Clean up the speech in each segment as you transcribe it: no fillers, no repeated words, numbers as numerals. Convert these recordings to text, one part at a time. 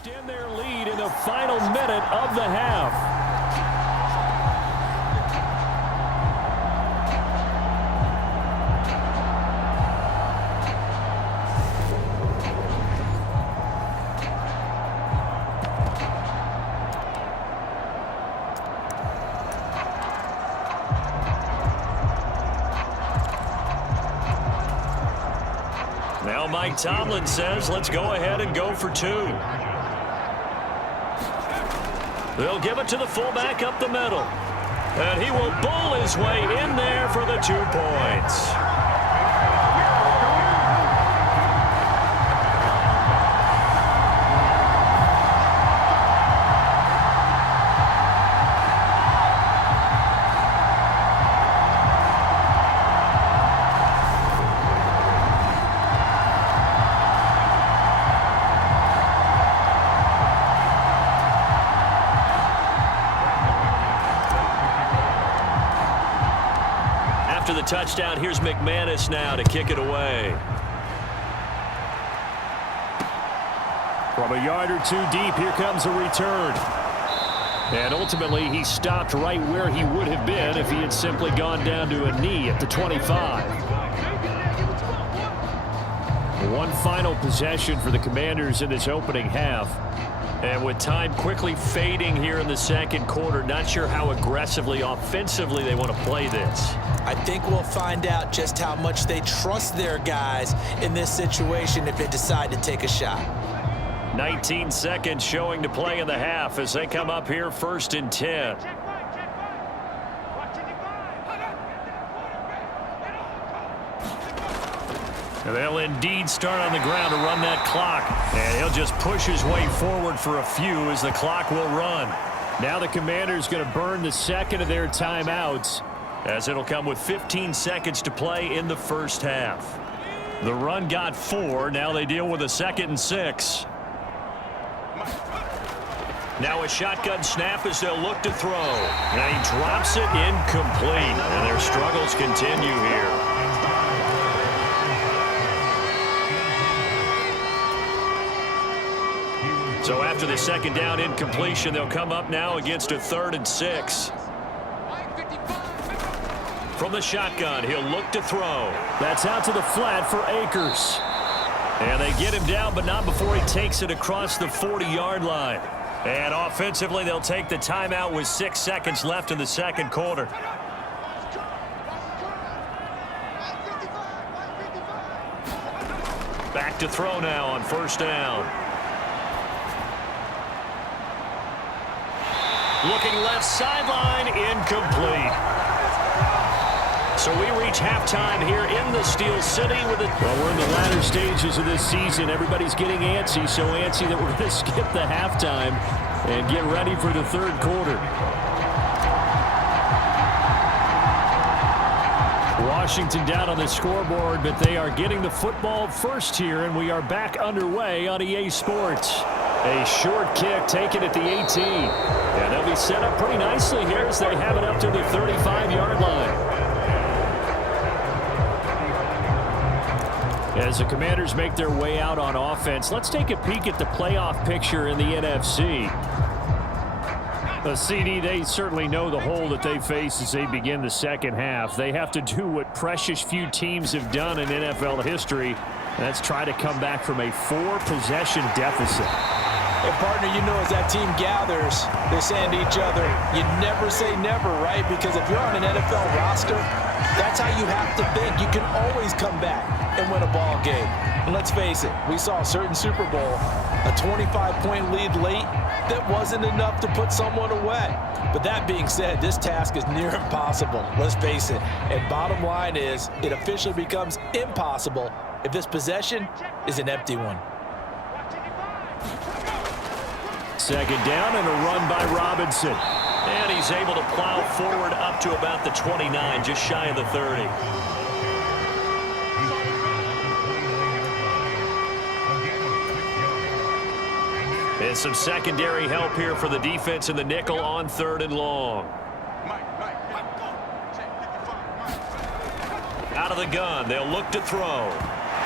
extend their lead in the final minute of the half. Now Mike Tomlin says, let's go ahead and go for two. They'll give it to the fullback up the middle. And he will bowl his way in there for the 2 points. After the touchdown, here's McManus now to kick it away. From a yard or two deep, here comes a return. And ultimately, he stopped right where he would have been if he had simply gone down to a knee at the 25. One final possession for the Commanders in this opening half. And with time quickly fading here in the second quarter, not sure how aggressively, offensively they want to play this. I think we'll find out just how much they trust their guys in this situation if they decide to take a shot. 19 seconds showing to play in the half as they come up here 1st and 10. And they'll indeed start on the ground to run that clock. And he'll just push his way forward for a few as the clock will run. Now the Commanders going to burn the second of their timeouts, as it'll come with 15 seconds to play in the first half. The run got 4. Now they deal with a 2nd and 6. Now a shotgun snap as they'll look to throw. And he drops it incomplete. And their struggles continue here. So after the second down incompletion, they'll come up now against a 3rd and 6. From the shotgun, he'll look to throw. That's out to the flat for Akers. And they get him down, but not before he takes it across the 40-yard line. And offensively, they'll take the timeout with 6 seconds left in the second quarter. Back to throw now on 1st down. Looking left sideline, incomplete. So we reach halftime here in the Steel City with it. Well, we're in the latter stages of this season. Everybody's getting antsy, so antsy that we're going to skip the halftime and get ready for the 3rd quarter. Washington down on the scoreboard, but they are getting the football first here, and we are back underway on EA Sports. A short kick taken at the 18. And they'll be set up pretty nicely here as they have it up to the 35-yard line. As the Commanders make their way out on offense, let's take a peek at the playoff picture in the NFC. The CD, they certainly know the hole that they face as they begin the second half. They have to do what precious few teams have done in NFL history. That's try to come back from a 4-possession deficit. Hey, partner, you know, as that team gathers, they're saying to each other, you never say never, right? Because if you're on an NFL roster, that's how you have to think. You can always come back and win a ball game. And let's face it, we saw a certain Super Bowl, a 25-point lead late that wasn't enough to put someone away. But that being said, this task is near impossible. Let's face it. And bottom line is, it officially becomes impossible if this possession is an empty one. Second down and a run by Robinson. And he's able to plow forward up to about the 29, just shy of the 30. And some secondary help here for the defense in the nickel on 3rd and long. Out of the gun, they'll look to throw.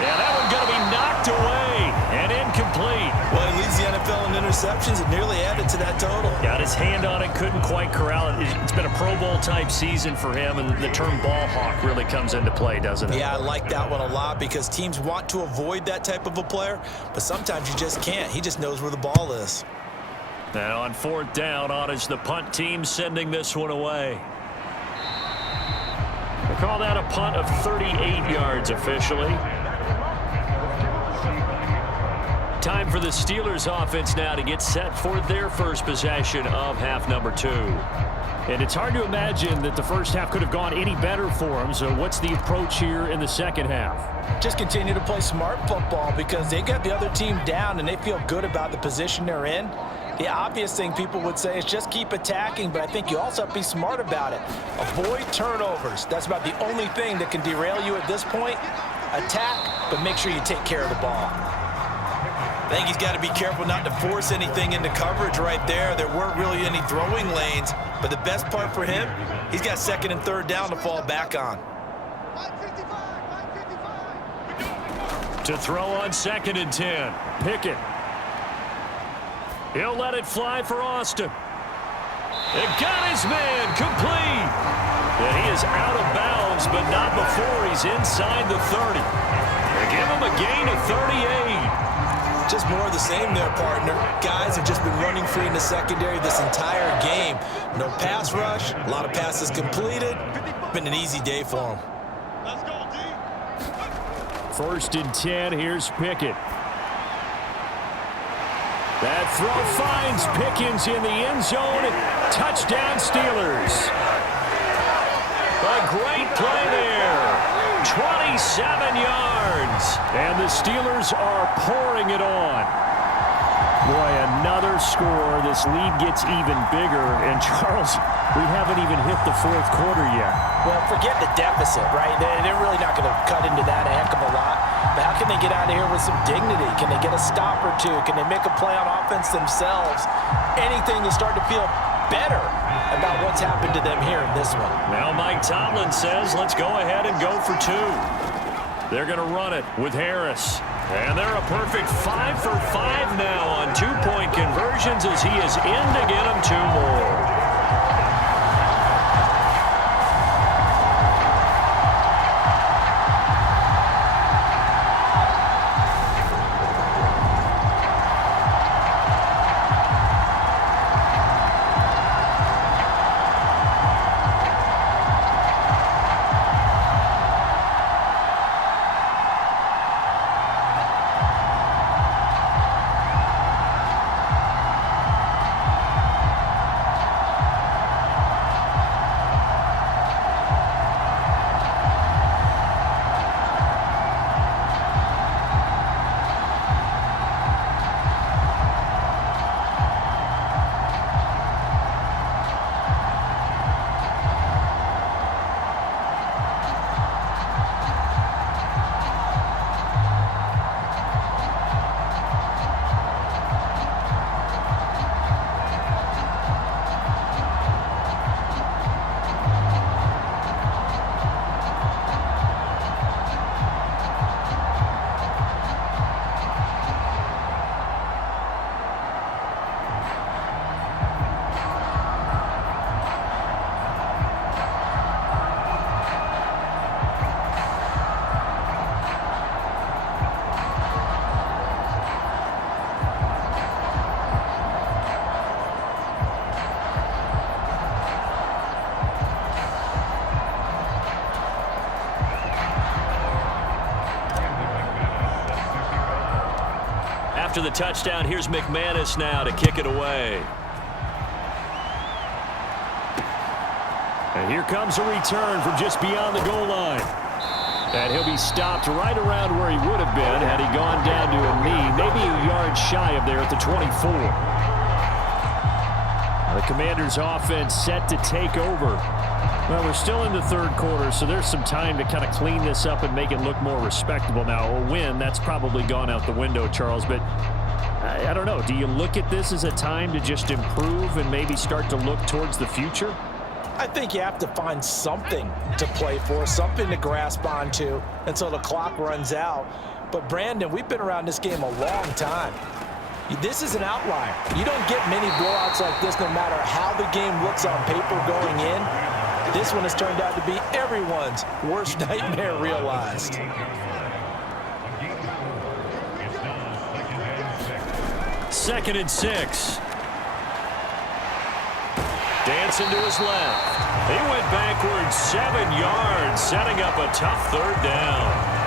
Yeah, that one's going to be knocked away and incomplete. Well, he leads the NFL in interceptions and nearly added to that total. Got his hand on it, couldn't quite corral it. It's been a Pro Bowl-type season for him, and the term ball hawk really comes into play, doesn't it? Yeah, I like that one a lot because teams want to avoid that type of a player, but sometimes you just can't. He just knows where the ball is. Now on fourth down, on is the punt team sending this one away. We'll call that a punt of 38 yards officially. Time for the Steelers offense now to get set for their first possession of half number 2. And it's hard to imagine that the first half could have gone any better for them. So what's the approach here in the second half? Just continue to play smart football because they got the other team down and they feel good about the position they're in. The obvious thing people would say is just keep attacking, but I think you also have to be smart about it. Avoid turnovers. That's about the only thing that can derail you at this point. Attack, but make sure you take care of the ball. I think he's got to be careful not to force anything into coverage right there. There weren't really any throwing lanes, but the best part for him, he's got second and third down to fall back on. To throw on second and 10. Pickett. He'll let it fly for Austin. It got his man complete. And he is out of bounds, but not before he's inside the 30. They give him a gain of 38. Just more of the same there, partner. Guys have just been running free in the secondary this entire game. No pass rush, a lot of passes completed. Been an easy day for them. First and 10, here's Pickett. That throw finds Pickens in the end zone. Touchdown, Steelers. A great play there. 27 yards. And the Steelers are pouring it on. Boy, another score. This lead gets even bigger. And, Charles, we haven't even hit the fourth quarter yet. Well, forget the deficit, right? They're really not going to cut into that a heck of a lot. But how can they get out of here with some dignity? Can they get a stop or two? Can they make a play on offense themselves? Anything to start to feel better about what's happened to them here in this one. Now Mike Tomlin says, let's go ahead and go for 2. They're going to run it with Harris. And they're a perfect 5 for 5 now on 2-point conversions as he is in to get them 2 more. After the touchdown, here's McManus now to kick it away. And here comes a return from just beyond the goal line. And he'll be stopped right around where he would have been had he gone down to a knee, maybe a yard shy of there at the 24. The Commanders' offense set to take over. Well, we're still in the third quarter, so there's some time to kind of clean this up and make it look more respectable. Now, a win, that's probably gone out the window, Charles, but I don't know. Do you look at this as a time to just improve and maybe start to look towards the future? I think you have to find something to play for, something to grasp onto until the clock runs out. But, Brandon, we've been around this game a long time. This is an outlier. You don't get many blowouts like this no matter how the game looks on paper going in. This one has turned out to be everyone's worst nightmare realized. Second and 6. Dancing to his left. He went backwards 7 yards, setting up a tough third down.